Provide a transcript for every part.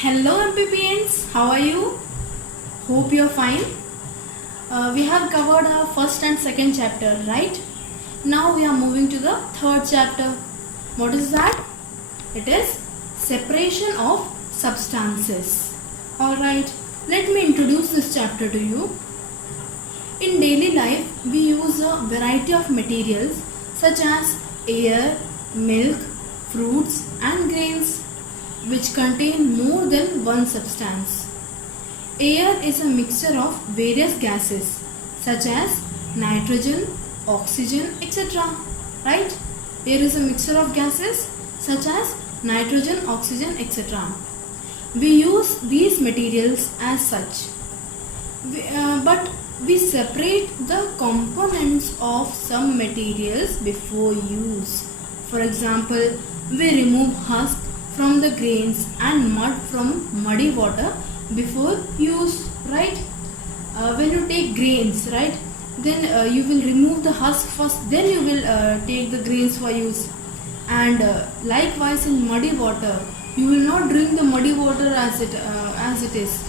Hello MPPNs, how are you? Hope you're fine. We have covered our first and second chapter, right? Now we are moving to the third chapter. What is that? It is separation of substances. Alright, let me introduce this chapter to you. In daily life, we use a variety of materials such as air, milk, fruits and grains which contain more than one substance. Air is a mixture of various gases such as nitrogen, oxygen, etc. Right? Air is a mixture of gases such as nitrogen, oxygen, etc. We use these materials as such. But we separate the components of some materials before use. For example, we remove husk from the grains and mud from muddy water before use, right? When you take grains, right, then you will remove the husk first, then you will take the grains for use. And likewise in muddy water, you will not drink the muddy water as it is.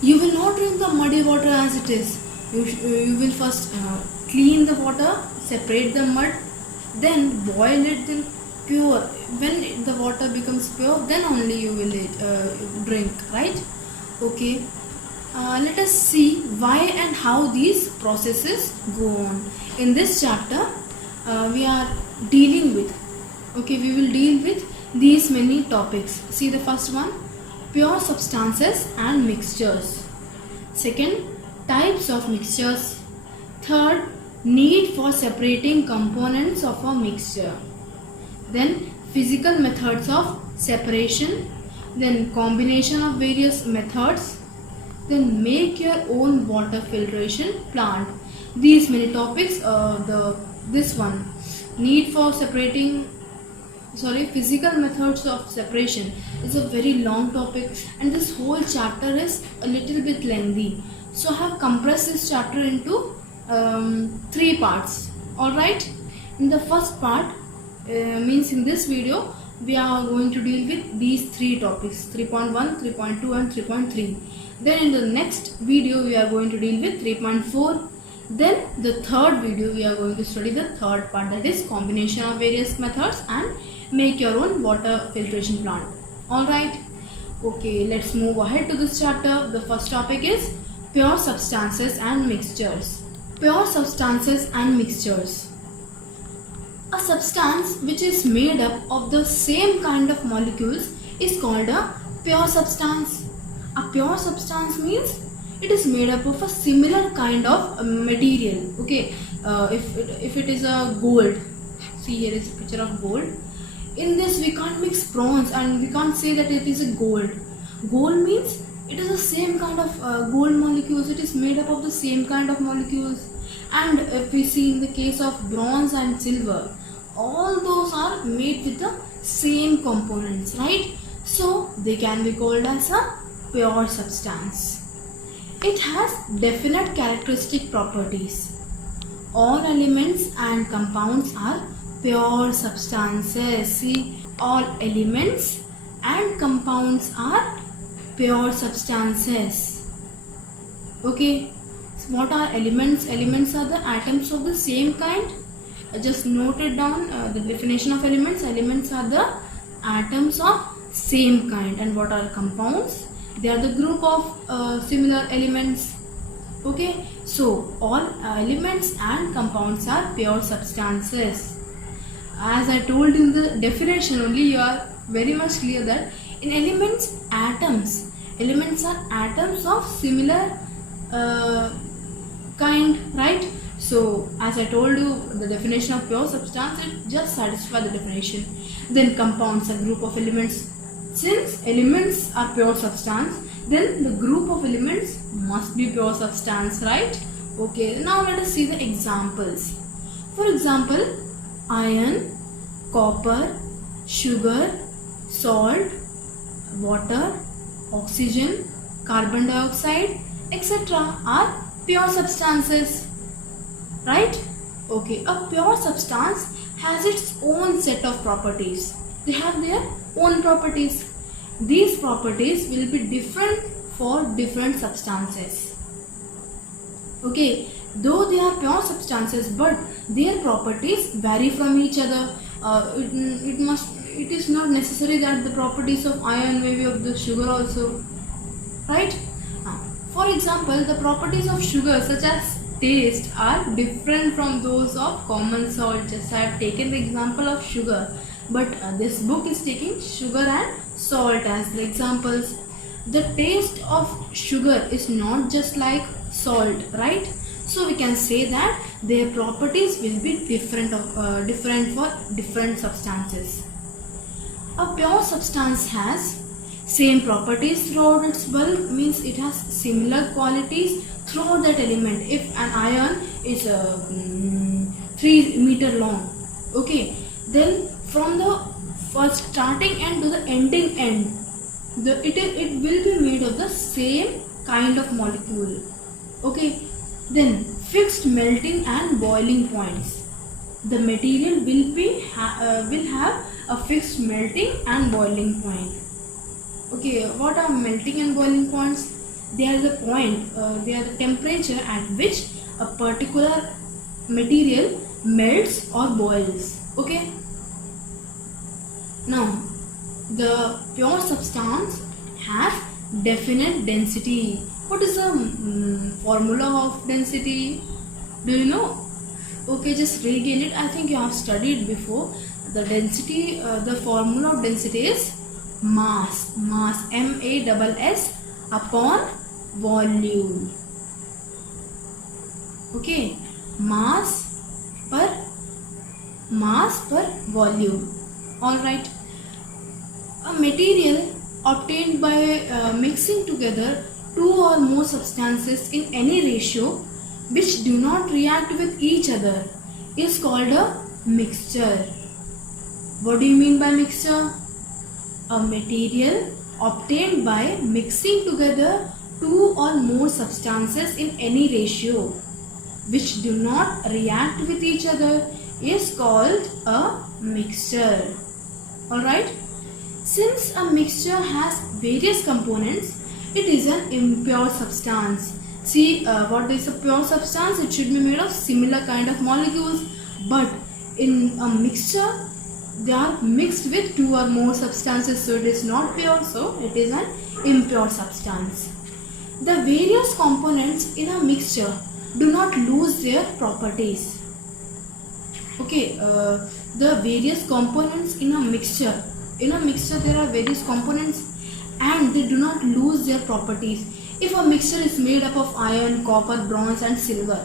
You will not drink the muddy water as it is. You will first clean the water, separate the mud, then boil it till pure. When the water becomes pure, then only you will drink, right? Okay. Let us see why and how these processes go on. In this chapter, we are dealing with, we will deal with these many topics. See the first one, pure substances and mixtures. Second, types of mixtures. Third, need for separating components of a mixture. Then physical methods of separation. Then combination of various methods. Then make your own water filtration plant. These many topics, this one, need for physical methods of separation is a very long topic, and this whole chapter is a little bit lengthy. So I have compressed this chapter into 3 parts. Alright, in the first part, means in this video, we are going to deal with these 3 topics, 3.1, 3.2 and 3.3. Then in the next video, we are going to deal with 3.4. Then the third video, we are going to study the third part, that is combination of various methods and make your own water filtration plant. Alright, okay, let's move ahead to this chapter. The first topic is pure substances and mixtures. Pure substances and mixtures. A substance which is made up of the same kind of molecules is called a pure substance. A pure substance means it is made up of a similar kind of material. Okay, if it is a gold, see here is a picture of gold. In this we can't mix bronze and we can't say that it is a gold. Gold means it is the same kind of gold molecules. It is made up of the same kind of molecules. And if we see in the case of bronze and silver, all those are made with the same components, right? So they can be called as a pure substance. It has definite characteristic properties. All elements and compounds are pure substances. See, all elements and compounds are pure substances. Okay, so what are elements? Elements are the atoms of the same kind. Just note it down, the definition of elements. Elements are the atoms of same kind. And what are compounds? They are the group of similar elements. Okay, so all elements and compounds are pure substances. As I told in the definition only, you are very much clear that in elements, elements are atoms of similar kind, right? So as I told you, the definition of pure substance, it just satisfies the definition. Then compounds are group of elements. Since elements are pure substance, then the group of elements must be pure substance, right? Okay, now let us see the examples. For example, iron, copper, sugar, salt, water, oxygen, carbon dioxide, etc. are pure substances, right? Okay, a pure substance has its own set of properties. They have their own properties. These properties will be different for different substances. Okay, though they are pure substances, but their properties vary from each other. It is not necessary that the properties of iron may be of the sugar also, right? For example, the properties of sugar such as taste are different from those of common salt. Just I have taken the example of sugar, but this book is taking sugar and salt as the examples. The taste of sugar is not just like salt, right? So we can say that their properties will be different for different substances. A pure substance has same properties throughout its bulk, means it has similar qualities throughout that element. If an iron is 3 meter long, okay, then from the first starting end to the ending end, it will be made of the same kind of molecule. Okay, then fixed melting and boiling points. The material will have a fixed melting and boiling point. Okay, what are melting and boiling points? They are the point, they are the temperature at which a particular material melts or boils. Okay. Now, the pure substance has definite density. What is the formula of density? Do you know? Okay, just regain it. I think you have studied before. The density, the formula of density is mass, MASS upon volume. Okay, mass per volume. All right. A material obtained by mixing together two or more substances in any ratio which do not react with each other is called a mixture. What do you mean by mixture? A material obtained by mixing together two or more substances in any ratio which do not react with each other is called a mixture. Alright? Since a mixture has various components, it is an impure substance. See, what is a pure substance? It should be made of similar kind of molecules, but in a mixture they are mixed with two or more substances, so it is not pure, so it is an impure substance. The various components in a mixture do not lose their properties. Okay, the various components in a mixture. In a mixture there are various components and they do not lose their properties. If a mixture is made up of iron, copper, bronze and silver,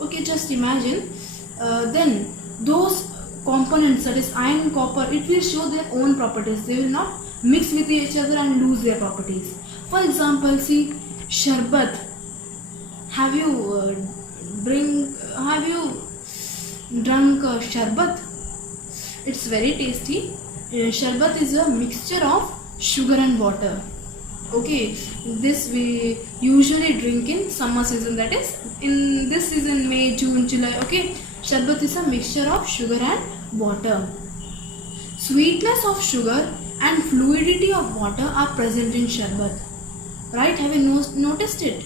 okay, just imagine, then those components, that is iron and copper, it will show their own properties. They will not mix with each other and lose their properties. For example, see, sharbat. Have you drunk sharbat? It's very tasty. Sharbat is a mixture of sugar and water. Okay, this we usually drink in summer season, that is in this season, May, June, July. Okay, sharbat is a mixture of sugar and water. Sweetness of sugar and fluidity of water are present in sharbat. Right? Have you noticed it?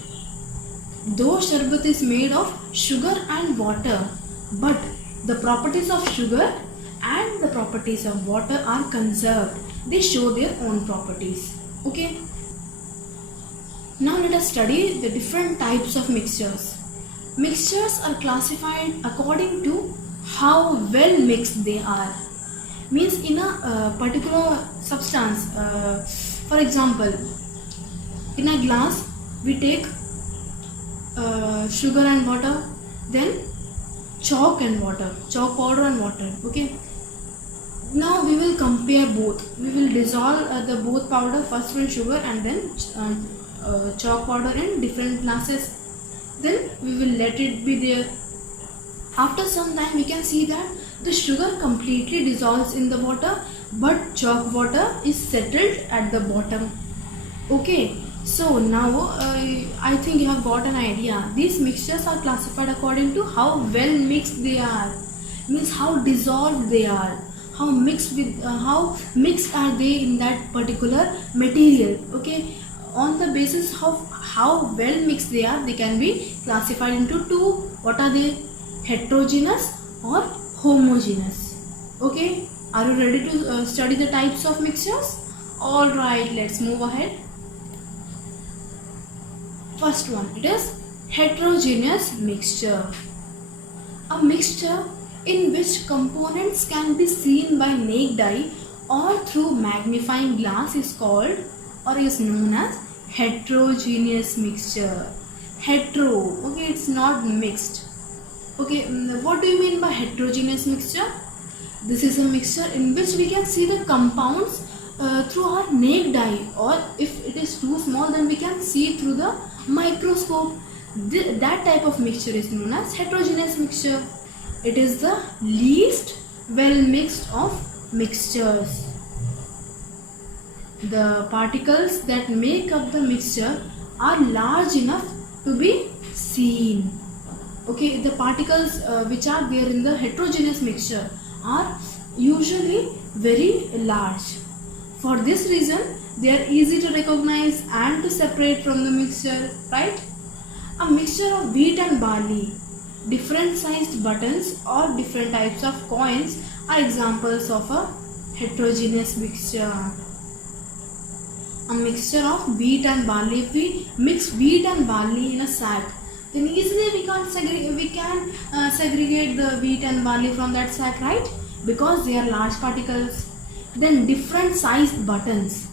Though sharbat is made of sugar and water, but the properties of sugar and the properties of water are conserved. They show their own properties. Okay. Now let us study the different types of mixtures. Mixtures are classified according to how well mixed they are. Means in a particular substance, for example, in a glass we take sugar and water, then chalk powder and water. Okay. Now we will compare both. We will dissolve the both powder, first one sugar and then chalk powder in different glasses. Then we will let it be there. After some time we can see that the sugar completely dissolves in the water, but chalk water is settled at the bottom. Okay, so now I think you have got an idea. These mixtures are classified according to how well mixed they are, means how dissolved they are, how mixed are they in that particular material. Okay, on the basis of how well mixed they are, they can be classified into two. What are they? Heterogeneous or homogeneous. Okay, are you ready to study the types of mixtures? All right, let's move ahead. First one, it is heterogeneous mixture. A mixture in which components can be seen by naked eye or through magnifying glass is called or is known as heterogeneous mixture. Hetero, okay, it's not mixed. Okay, what do you mean by heterogeneous mixture? This is a mixture in which we can see the compounds through our naked eye, or if it is too small, then we can see through the microscope. That type of mixture is known as heterogeneous mixture. It is the least well mixed of mixtures. The particles that make up the mixture are large enough to be seen. Okay, the particles which are there in the heterogeneous mixture are usually very large. For this reason, they are easy to recognize and to separate from the mixture, right? A mixture of wheat and barley, different sized buttons or different types of coins are examples of a heterogeneous mixture. A mixture of wheat and barley. If we mix wheat and barley in a sack, then easily we can segregate the wheat and barley from that sack, right? Because they are large particles. Then different sized buttons.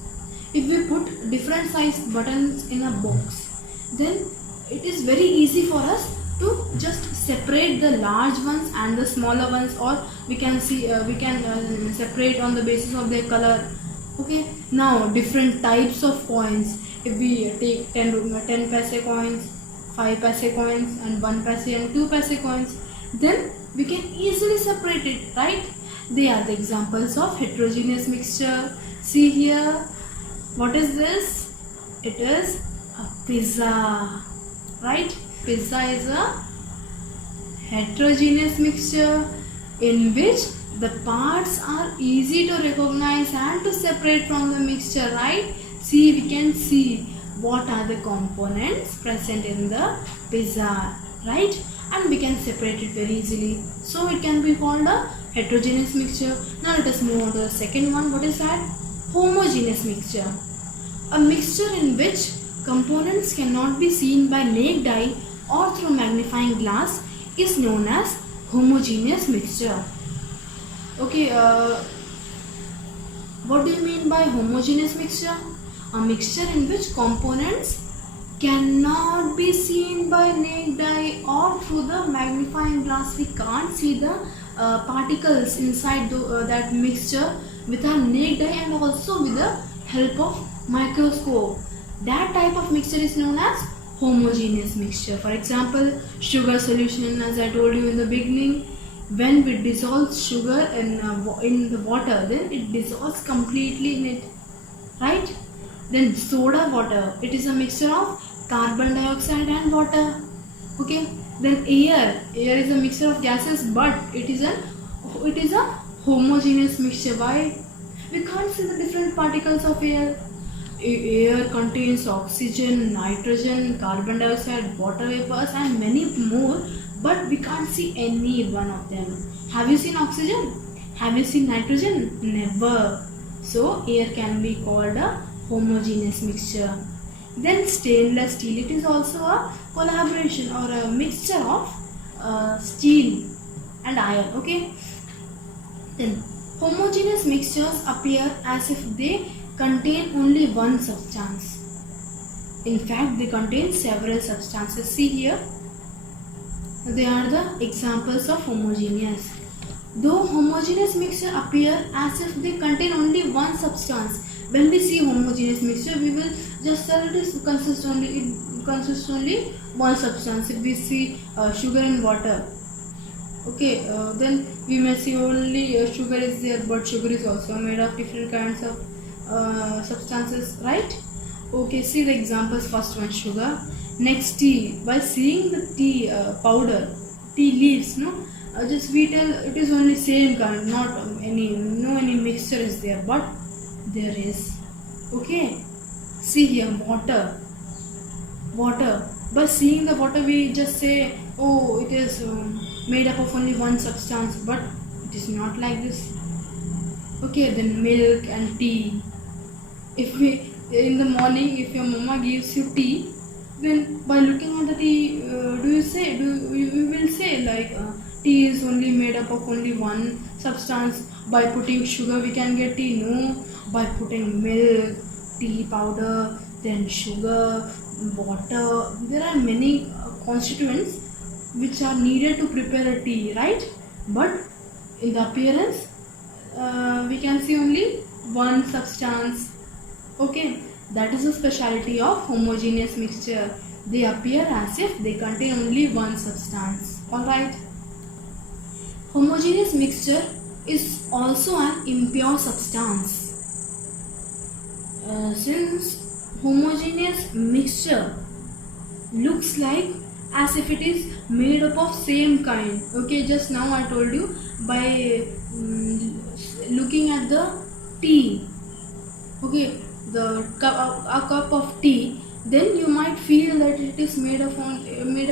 If we put different sized buttons in a box, then it is very easy for us to just separate the large ones and the smaller ones, or we can separate on the basis of their color. Okay, now different types of coins. If we take 10 paise coins, 5 paise coins, and 1 paise and 2 paise coins, then we can easily separate it, right? They are the examples of heterogeneous mixture. See here, what is this? It is a pizza, right? Pizza is a heterogeneous mixture in which the parts are easy to recognize and to separate from the mixture, right? See, we can see what are the components present in the pizza, right? And we can separate it very easily. So it can be called a heterogeneous mixture. Now let us move on to the second one. What is that? Homogeneous mixture. A mixture in which components cannot be seen by naked eye or through magnifying glass is known as homogeneous mixture. Okay, what do you mean by homogeneous mixture? A mixture in which components cannot be seen by naked eye or through the magnifying glass. We can't see the particles inside that mixture with our naked eye and also with the help of microscope. That type of mixture is known as homogeneous mixture. For example, sugar solution, as I told you in the beginning, when we dissolve sugar in the water, then it dissolves completely in it, right? Then soda water, it is a mixture of carbon dioxide and water. Okay, then air is a mixture of gases, but it is a homogeneous mixture. Why? We can't see the different particles of air. Air contains oxygen, nitrogen, carbon dioxide, water vapors and many more, but we can't see any one of them. Have you seen oxygen? Have you seen nitrogen? Never. So air can be called a homogeneous mixture. Then stainless steel, it is also a collaboration or a mixture of steel and iron. Okay. Then homogeneous mixtures appear as if they contain only one substance. In fact, they contain several substances. See here, they are the examples of homogeneous. Though homogeneous mixture appear as if they contain only one substance, when we see homogeneous mixture, we will just tell it consists only one substance. If we see sugar and water, okay, then we may see only sugar is there, but sugar is also made of different kinds of substances, right? Okay, see the examples. First one, sugar. Next, tea. While seeing the tea powder, tea leaves, no, just we tell it is only same kind, not any mixture is there, but there is. Okay, see here, water. By seeing the water, we just say, oh, it is made up of only one substance, but it is not like this. Okay, then milk and tea. If we in the morning, if your mama gives you tea, then by looking at the tea, do you will say like tea is only made up of only one substance. By putting sugar, we can get tea. No, by putting milk, tea powder, then sugar, water. There are many constituents which are needed to prepare a tea, right? But in the appearance, we can see only one substance. Okay, that is the speciality of homogeneous mixture. They appear as if they contain only one substance. Alright. Homogeneous mixture is also an impure substance. Since homogeneous mixture looks like as if it is made up of same kind. Okay, just now I told you by looking at the tea. Okay, a cup of tea, then you might feel that it is made up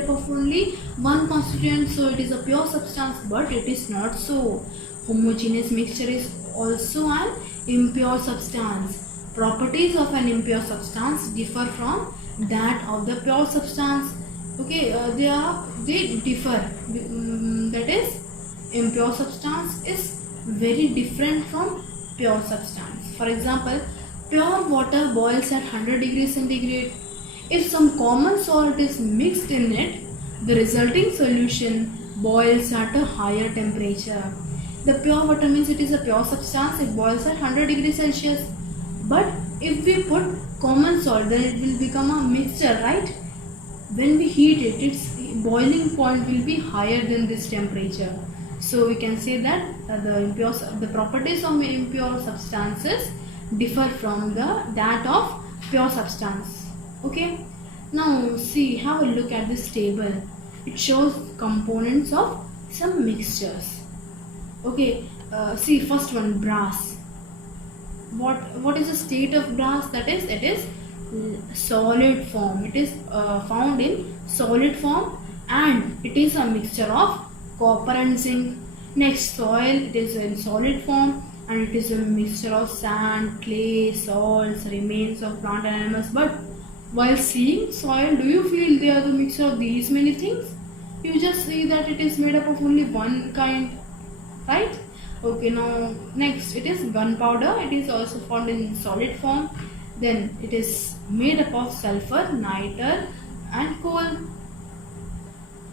of only one constituent, so it is a pure substance, but it is not so. Homogeneous mixture is also an impure substance. Properties of an impure substance differ from that of the pure substance. Okay, they differ. That is, impure substance is very different from pure substance. For example, pure water boils at 100 degrees centigrade. If some common salt is mixed in it, the resulting solution boils at a higher temperature. The pure water means it is a pure substance, it boils at 100 degrees Celsius. But if we put common salt, then it will become a mixture, right? When we heat it, its boiling point will be higher than this temperature. So we can say that the properties of impure substances differ from that of pure substance. Okay, now see, have a look at this table. It shows components of some mixtures. Okay, see, first one, brass. What is the state of brass? That is, it is solid form. It is found in solid form, and it is a mixture of copper and zinc. Next, soil. It is in solid form, and it is a mixture of sand, clay, salts, remains of plant and animals. But while seeing soil, do you feel they are the mixture of these many things? You just see that it is made up of only one kind, right? Okay, now next, it is gunpowder. It is also found in solid form. Then it is made up of sulfur, niter and coal.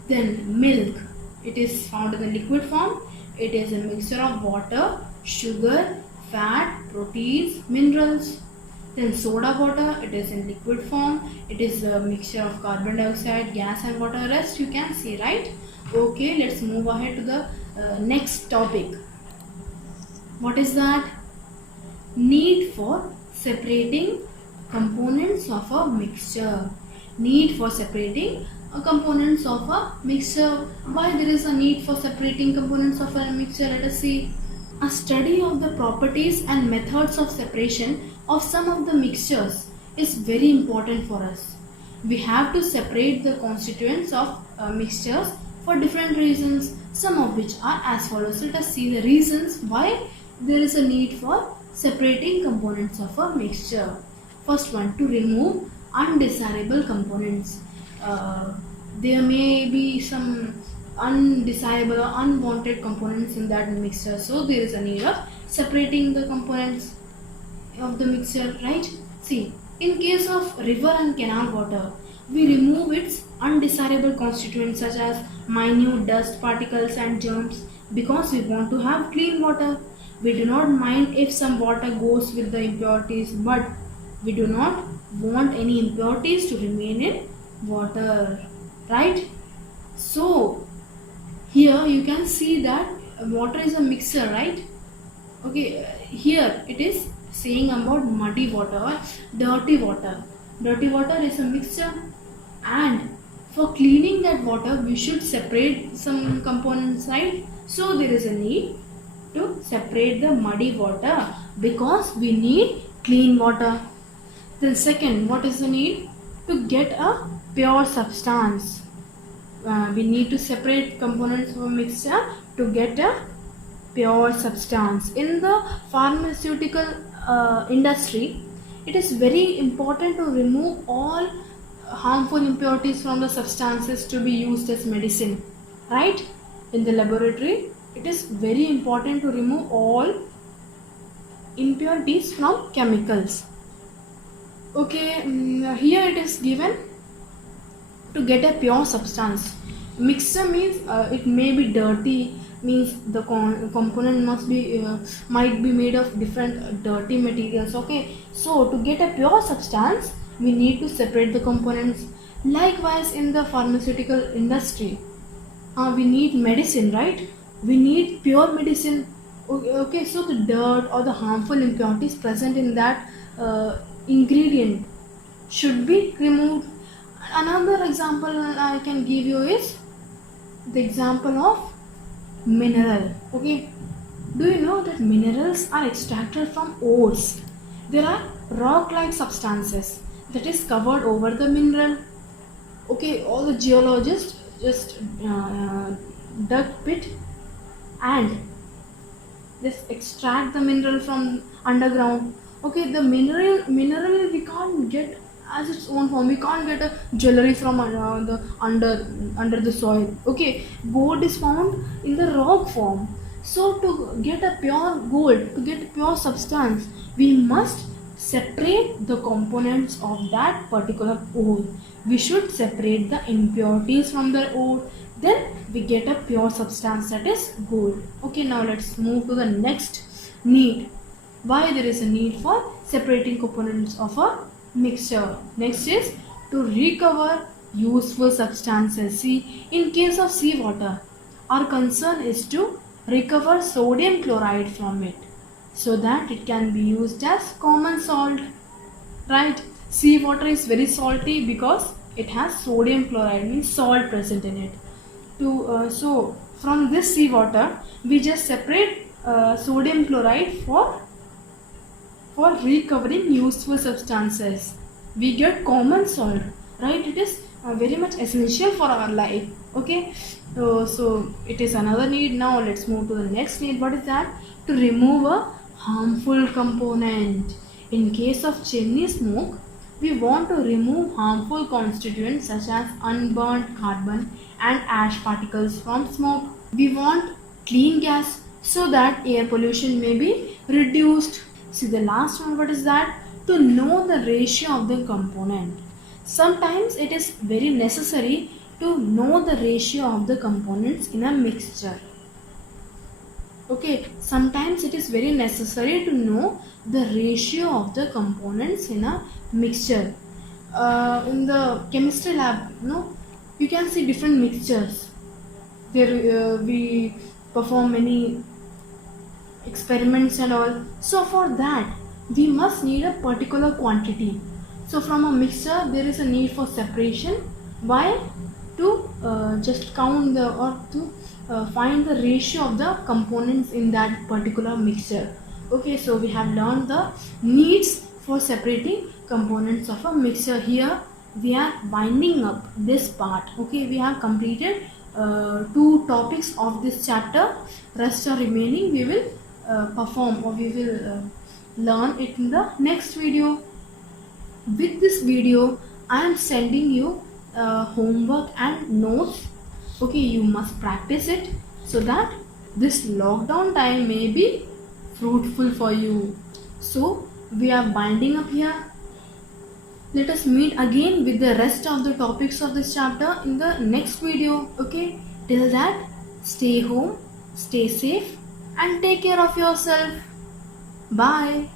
Then milk. It is found in the liquid form. It is a mixture of water, sugar, fat, proteins, minerals. Then soda water, it is in liquid form. It is a mixture of carbon dioxide, gas and water. Rest you can see, right? Okay, let's move ahead to the next topic. What is that? Need for separating components of a mixture. Need for separating components of a mixture. Why there is a need for separating components of a mixture? Let us see. A study of the properties and methods of separation of some of the mixtures is very important for us. We have to separate the constituents of mixtures for different reasons, some of which are as follows. Let us see the reasons why there is a need for separating components of a mixture. First one, to remove undesirable components. There may be some undesirable or unwanted components in that mixture, so there is a need of separating the components of the mixture, right? See, in case of river and canal water, we remove its undesirable constituents such as minute dust particles and germs because we want to have clean water. We do not mind if some water goes with the impurities, but we do not want any impurities to remain in water, right? So here you can see that water is a mixture, right? Okay, here it is saying about muddy water or dirty water. Dirty water is a mixture, and For cleaning that water, we should separate some components, right? So there is a need to separate the muddy water because we need clean water. Then second, what is the need? To get a pure substance. We need to separate components of a mixture to get a pure substance. In the pharmaceutical industry, it is very important to remove all harmful impurities from the substances to be used as medicine, right? In the laboratory, it is very important to remove all impurities from chemicals. Okay, here it is given to get a pure substance. Mixture means it may be dirty, means the component must be might be made of different dirty materials. Okay, so to get a pure substance, we need to separate the components. Likewise, in the pharmaceutical industry, we need medicine, right? We need pure medicine. Okay, so the dirt or the harmful impurities present in that ingredient should be removed. Another example I can give you is the example of mineral. Okay, do you know that minerals are extracted from ores? There are rock-like substances that is covered over the mineral. Okay, all the geologists just dug pit and just extract the mineral from underground. Okay, the mineral we can't get as its own form. We can't get a jewelry from the under the soil. Okay, gold is found in the rock form. So to get a pure gold, to get pure substance, we must separate the components of that particular ore. We should separate the impurities from the ore, then we get a pure substance, that is gold. Okay, now let's move to the next need. Why there is a need for separating components of a mixture? Next is to recover useful substances. See, in case of seawater, our concern is to recover sodium chloride from it so that it can be used as common salt, right? Seawater is very salty because it has sodium chloride, means salt present in it. So from this seawater, we just separate sodium chloride for recovering useful substances. We get common salt, right? It is very much essential for our life. Okay, so it is another need. Now let's move to the next need. What is that? To remove a harmful component. In case of chimney smoke, we want to remove harmful constituents such as unburnt carbon and ash particles from smoke. We want clean gas so that air pollution may be reduced. See, the last one, what is that? To know the ratio of the component. Sometimes it is very necessary to know the ratio of the components in a mixture. Okay, sometimes it is very necessary to know the ratio of the components in a mixture. In the chemistry lab, you can see different mixtures. There we perform many experiments and all. So for that, we must need a particular quantity. So from a mixture, there is a need for separation. Why? To just count the or to find the ratio of the components in that particular mixture. Okay, so we have learned the needs for separating components of a mixture. Here we are winding up this part. Okay, we have completed 2 topics of this chapter. Rest are remaining. We will perform or we will learn it in the next video. With this video, I am sending you homework and notes. Okay, you must practice it so that this lockdown time may be fruitful for you. So we are binding up here. Let us meet again with the rest of the topics of this chapter in the next video. Okay, till that, stay home, stay safe and take care of yourself. Bye.